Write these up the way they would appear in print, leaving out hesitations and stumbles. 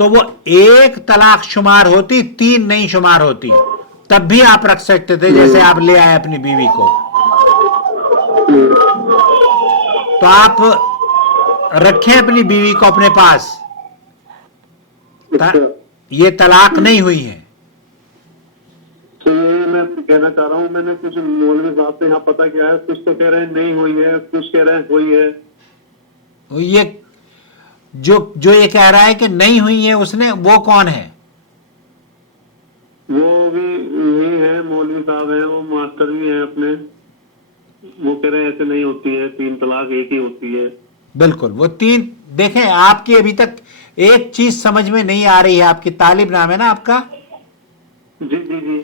تو وہ ایک طلاق شمار ہوتی, 3 نہیں شمار ہوتی. تب بھی آپ رکھ سکتے تھے, جیسے آپ لے آئے اپنی بیوی کو, تو آپ رکھیں اپنی بیوی کو اپنے پاس, اچھا. یہ طلاق نہیں ہوئی ہے. تو یہ میں کہنا چاہ رہا ہوں, میں نے کچھ مولوی صاحب سے یہاں پتہ کیا ہے, کچھ تو کہہ رہے ہیں نہیں ہوئی ہے, کچھ کہہ رہے ہیں ہوئی ہے. یہ جو یہ کہہ رہا ہے کہ نہیں ہوئی ہے, اس نے, وہ کون ہے؟ وہ بھی یہی ہے, مولوی صاحب ہیں, وہ ماسٹر بھی ہیں اپنے. وہ کہہ رہے ہیں ایسے نہیں ہوتی ہے, 3 طلاق ایک ہی ہوتی ہے. بالکل, وہ 3. دیکھیں, آپ کی ابھی تک ایک چیز سمجھ میں نہیں آ رہی ہے. آپ کی طالب نام ہے نا آپ کا؟ جی جی جی.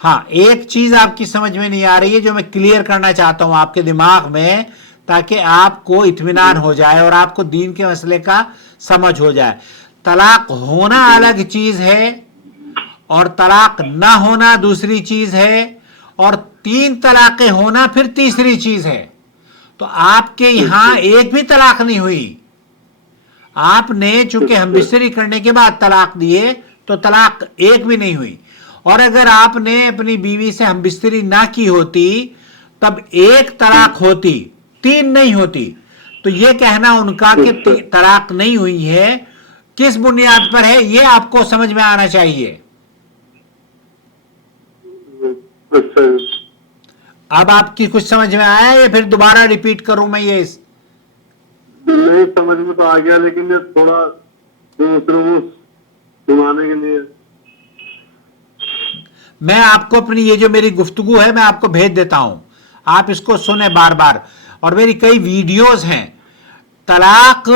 ہاں, ایک چیز آپ کی سمجھ میں نہیں آ رہی ہے جو میں کلیئر کرنا چاہتا ہوں آپ کے دماغ میں, تاکہ آپ کو اطمینان ہو جائے اور آپ کو دین کے مسئلے کا سمجھ ہو جائے. طلاق ہونا الگ چیز ہے اور طلاق نہ ہونا دوسری چیز ہے, اور 3 طلاقیں ہونا پھر تیسری چیز ہے. تو آپ کے یہاں ایک بھی طلاق نہیں ہوئی. آپ نے چونکہ ہم بستری کرنے کے بعد طلاق دیے, تو طلاق ایک بھی نہیں ہوئی. اور اگر آپ نے اپنی بیوی سے ہم بستری نہ کی ہوتی تب ایک طلاق ہوتی, 3 نہیں ہوتی. تو یہ کہنا ان کا کہ طلاق نہیں ہوئی ہے, کس بنیاد پر ہے یہ آپ کو سمجھ میں آنا چاہیے. اچھا. اب آپ کی کچھ سمجھ میں آیا یا پھر دوبارہ ریپیٹ کروں میں یہ؟ نہیں, سمجھ میں تو آ گیا, لیکن یہ تھوڑا دوسروں کو سنانے کے لیے. میں آپ کو اپنی یہ جو میری گفتگو ہے میں آپ کو بھیج دیتا ہوں, آپ اس کو سنیں بار بار. اور میری کئی ویڈیوز ہیں. طلاق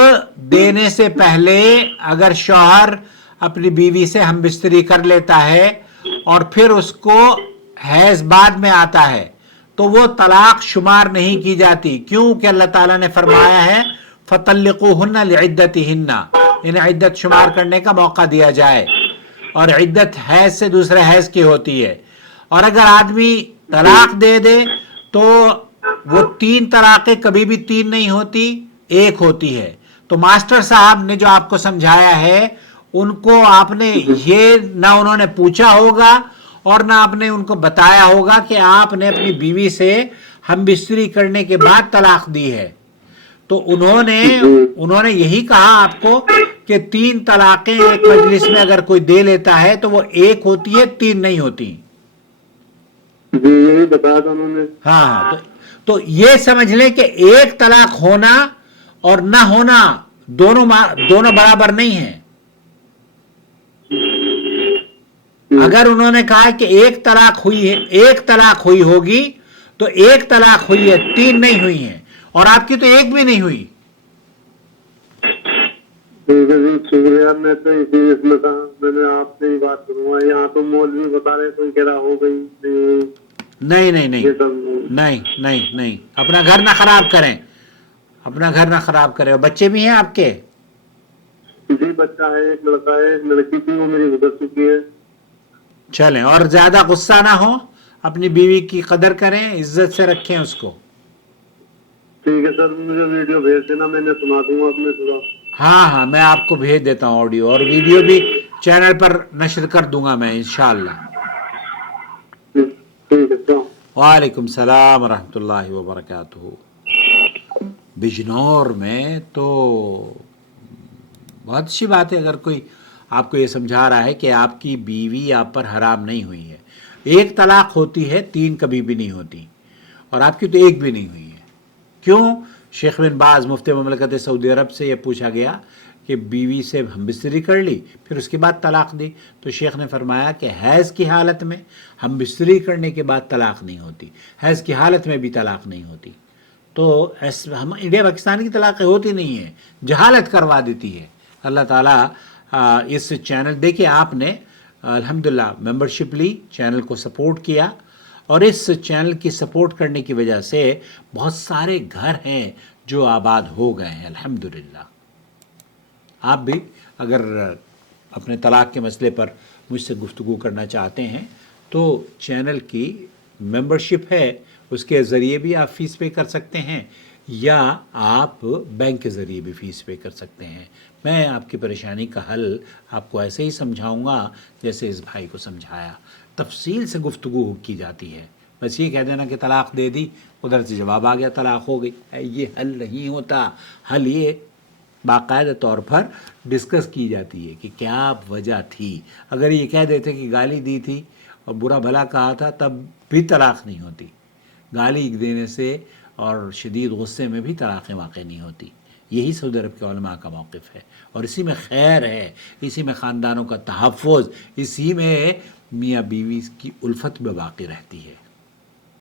دینے سے پہلے اگر شوہر اپنی بیوی سے ہم بستری کر لیتا ہے اور پھر اس کو حیض بعد میں آتا ہے, تو وہ طلاق شمار نہیں کی جاتی. کیوں کہ اللہ تعالیٰ نے فرمایا ہے فَطَلِّقُوهُنَّ لِعِدَّتِهِنَّ, انہیں عدت شمار کرنے کا موقع دیا جائے. اور عدت حیض سے دوسرے حیض کی ہوتی ہے. اور اگر آدمی طلاق دے دے تو وہ 3 طلاقیں کبھی بھی 3 نہیں ہوتی, ایک ہوتی ہے. تو ماسٹر صاحب نے جو آپ کو سمجھایا ہے, ان کو آپ نے یہ نہ انہوں نے پوچھا ہوگا اور نہ آپ نے ان کو بتایا ہوگا کہ آپ نے اپنی بیوی سے ہم بستری کرنے کے بعد طلاق دی ہے. تو انہوں نے یہی کہا آپ کو کہ 3 طلاقیں ایک مجلس میں اگر کوئی دے لیتا ہے تو وہ ایک ہوتی ہے, 3 نہیں ہوتی. جی, یہی بتایا تھا انہوں نے. ہاں, تو یہ سمجھ لیں کہ ایک طلاق ہونا اور نہ ہونا دونوں برابر نہیں ہیں. اگر انہوں نے کہا کہ ایک طلاق ہوئی ہے, ایک طلاق ہوئی ہوگی, تو ایک طلاق ہوئی ہے, 3 نہیں ہوئی ہیں. اور آپ کی تو ایک بھی نہیں ہوئی. ٹھیک ہے جی, شکریہ. میں تو اس میں تھا, میں نے آپ سے ہی بات کروں گا. یہاں تو مولوی بتا رہے کوئی کہہ رہا ہو گئی. نہیں نہیں نہیں نہیں نہیں نہیں, اپنا گھر نہ خراب کریں, اپنا گھر نہ خراب کریں. بچے بھی ہیں آپ کے؟ جی, بچہ ہے, ایک لڑکا ہے, ایک لڑکی تھی, وہ میری گزر چکی ہے. چلیں, اور زیادہ غصہ نہ ہو, اپنی بیوی کی قدر کریں, عزت سے رکھیں اس کو. ٹھیک ہے سر, مجھے ویڈیو بھیج دینا, میں نے سنا دوں گا اپنے خدا. ہاں, میں آپ کو بھیج دیتا ہوں آڈیو, اور ویڈیو بھی چینل پر نشر کر دوں گا میں انشاءاللہ. ٹھیک ہے سر. وعلیکم السلام ورحمۃ اللہ وبرکاتہ. بجنور میں تو بہت اچھی بات ہے اگر کوئی آپ کو یہ سمجھا رہا ہے کہ آپ کی بیوی آپ پر حرام نہیں ہوئی ہے. ایک طلاق ہوتی ہے, 3 کبھی بھی نہیں ہوتی, اور آپ کی تو ایک بھی نہیں ہوئی ہے. کیوں؟ شیخ بن باز مفتی مملکت سعودی عرب سے یہ پوچھا گیا کہ بیوی سے ہم بستری کر لی پھر اس کے بعد طلاق دی, تو شیخ نے فرمایا کہ حیض کی حالت میں ہم بستری کرنے کے بعد طلاق نہیں ہوتی, حیض کی حالت میں بھی طلاق نہیں ہوتی. تو ہم انڈیا پاکستان کی طلاقیں ہوتی نہیں ہیں, جہالت کروا دیتی ہے. اللہ تعالیٰ اس چینل, دیکھیں آپ نے الحمدللہ ممبرشپ لی, چینل کو سپورٹ کیا, اور اس چینل کی سپورٹ کرنے کی وجہ سے بہت سارے گھر ہیں جو آباد ہو گئے ہیں الحمدللہ. آپ بھی اگر اپنے طلاق کے مسئلے پر مجھ سے گفتگو کرنا چاہتے ہیں تو چینل کی ممبرشپ ہے, اس کے ذریعے بھی آپ فیس پے کر سکتے ہیں, یا آپ بینک کے ذریعے بھی فیس پے کر سکتے ہیں۔ میں آپ کی پریشانی کا حل آپ کو ایسے ہی سمجھاؤں گا جیسے اس بھائی کو سمجھایا، تفصیل سے گفتگو کی جاتی ہے۔ بس یہ کہہ دینا کہ طلاق دے دی، ادھر سے جواب آ گیا طلاق ہو گئی، یہ حل نہیں ہوتا۔ حل یہ باقاعدہ طور پر ڈسکس کی جاتی ہے کہ کیا وجہ تھی۔ اگر یہ کہہ دیتے کہ گالی دی تھی اور برا بھلا کہا تھا تب بھی طلاق نہیں ہوتی، گالی دینے سے اور شدید غصے میں بھی طلاقیں واقع نہیں ہوتی۔ یہی سعودی عرب کے علماء کا موقف ہے، اور اسی میں خیر ہے، اسی میں خاندانوں کا تحفظ، اسی میں میاں بیوی کی الفت میں باقی رہتی ہے۔